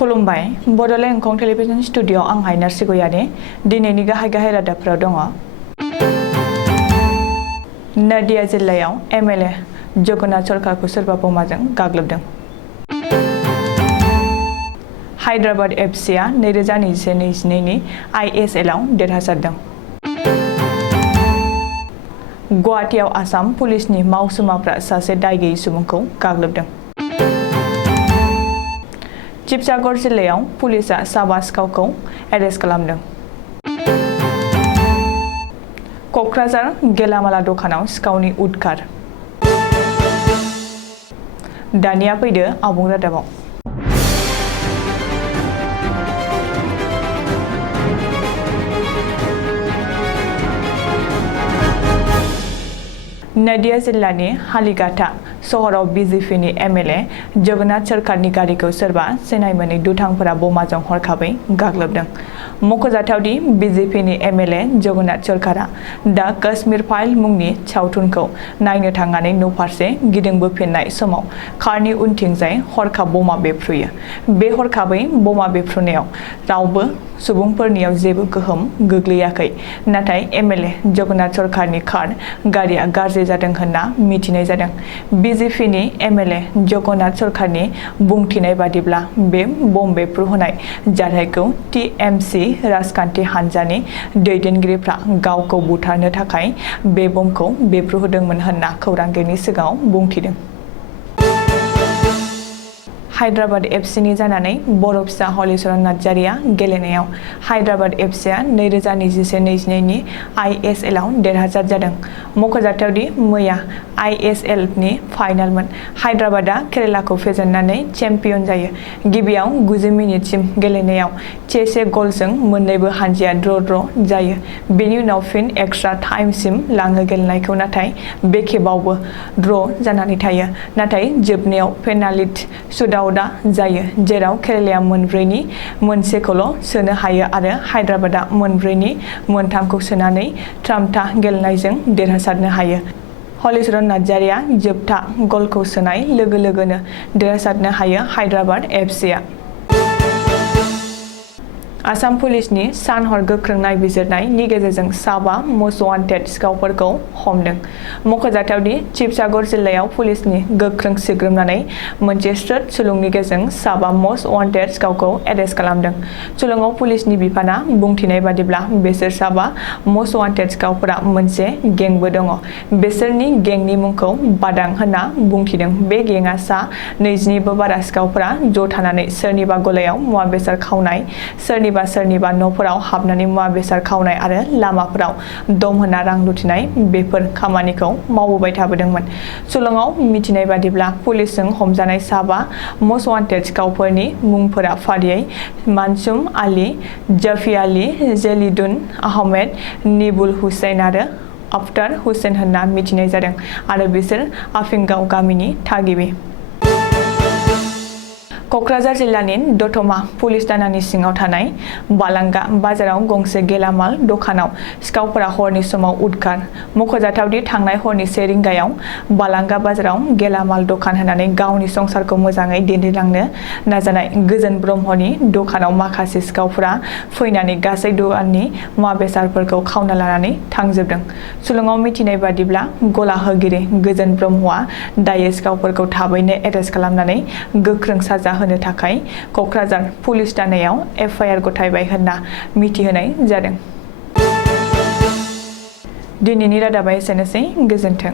खुलुमबाय Bodoland एंखं television studio आं हायनार सिगयानि दिनैनि गाहाय रादाबफोराव दङ। नदिया जिल्लायाव एमएलए जगन्नाथ सरकारखौ सोरबा बमाजों गाग्लोबदों। हायद्राबाद एफसीआ 2021-22 नि आईएसएलआव देरहासारदों। गुवाहाटीआव आसाम पुलिसनि मावसुमाफ्रा सासे दायगैयै सुबुंखौ गाग्लोबदों। शिबसागर जिल्लायाव पुलिसआ साबा सिखावखौ एरेस्ट खालामदों। क'क्राझार गेलामाला दखानाव सिखावनि उदखार। दानिया फैदो आबुं रादाबाव। नदिया जिल्लानि हालिगाटा सहराव बीजेपीनि एमएलए जगन्नाथ सरकारनि गारिखौ सोरबा सिनाय मोनै दुथांफोरा बमाजों हरखाबै गाग्लोबदों। मख'जाथावदि बीजेपीनि एमएलए जगन्नाथ सरकारा दा काश्मीर फाइल मुंनि सावथुनखौ नायनो थांनानै न'फारसे गिदिंबोफिननाय समाव कारनि उनथिंजाय हरखाब बमा बेफ्रुयो। बे हरखाबै बमा बेफ्रुनायाव रावबो सुबुंफोरनियाव जेबो गोहोम गोग्लैयाखै, नाथाय एमएलए जगन्नाथ सरकारनि कार गारिया गाज्रि जादों होनना मिथिनाय जादों। बीजेपीनि एमएलए जगन्नाथ सरकारनि बुंथिनाय बादिब्ला बे बम बेफ्रुहोनाय जाथायखौ टीएमसी राजखान्थि हान्जानि दैदेनगिरिफ्रा गावखौ बुथारनो थाखाय बे बमखौ बेफ्रुहोदोंमोन होनना खौरांगिरिनि सिगाङाव बुंथिदों। हायद्राबाद एफसीनि जानानै बर' फिसा हलिचरन नार्जारिया गेलेनायाव हायद्राबाद एफसीआ 2021-22 नि आईएसएलआव देरहासार जादों। मख'जाथावदि मैया आईएसएलनि फाइनालमोन। हायद्राबादआ केरालाखौ फेजेननानै चेम्पियन जायो। गिबियाव 90 मिनिटसिम गेलेनायाव से गलजों मोन्नैबो हानजाया ड्र' जायो। बेनि उनाव फिन एक्स्ट्रा टाइमसिम लाङो गेलेनायखौ, नाथाय बे खेबावबो ड्र' जानानै थायो। नाथाय जोबनायाव पेनाल्टि सुटआउटआ जायो, जेराव केरालाया मोनब्रैनि मोनसेखौल' सोनो हायो आरो हायद्राबादआ मोनब्रैनि मोनथामखौ सोनानै 3था गेलेनायजों देरहासारनो हायो। हलिचरन नार्जारिया जोबथा गलखौ सोनाय लोगो लोगोनो देरहासारनो हायो हायद्राबाद एफसीआ। आसाम पुलिसनि सान-हर गोख्रों नायबिजिरनायनि गेजेरजों साबा मस्ट वान्टेड सिखावफोरखौ हमदों। मख'जाथावदि शिबसागर जिल्लायाव पुलिसनि गोख्रों सिग्रोमनानै मोनसे स्रोद सुलुंनि गेजेरजों साबा मस्ट वान्टेड सिखावखौ एरेस्ट खालामदों। सुलुङाव पुलिसनि बिफाना बुंथिनाय बादिब्ला बिसोर साबा मस्ट वान्टेड सिखावफोरा मोनसे गेंबो दङ। बिसोरनि गेंनि मुंखौ बादां होनना बुंथिदों। बे गेंआ सा 20निबो बारा सिखावफोरा ज' थानानै सोरनिबा गलायाव मुवा बेसाद खावनाय, सोरनिबा न'फोराव हाबनानै मुवा बेसाद खावनाय आरो लामाफोराव दम होना रां लुथिनाय बेफोर खामानिखौ मावबोबाय थाबोदोंमोन। सुलुङाव मिथिनाय बादिब्ला पुलिसजों हमजानाय साबा मस्ट वान्टेड सिखावफोरनि मुंफोरा फारियै मानसुम आली, जफी आली, जेलिदुन आहमेद, निबुल हुसैन आरो आफ्तार हुसैन होनना मिथिनाय जादों आरो बिसोर आफिंगाव गामिनि थागिबि। क'क्राझार जिल्लानि दतमा पुलिस थानानि सिङाव थानाय बालांगा बाजाराव गंसे गेलामाल दखानाव सिखावफोरा हरनि समाव उदखार। मख'जाथावदि थांनाय हरनि 1 रिंगायाव बालांगा बाजाराव गेलामाल दखान होनानै गावनि संसारखौ मोजाङै दैदेनलांनो नाजानाय गोजोन ब्रह्मनि दखानाव माखासे सिखावफोरा फैनानै गासै दखाननि मुवा बेसादफोरखौ खावना लानानै थांजोबदों। सुलुङाव मिथिनाय बादिब्ला गला होगिरि गोजोन ब्रह्मआ दायो सिखावफोरखौ थाबैनो एरेस्ट खालामनानै गोख्रों साजा होनो थाखाय क'क्राझार पुलिस थानायाव एफआइआर गथायबाय होनना मिथिहोनाय जादों। दिनैनि रादाबा एसेनोसै, गोजोन्थों।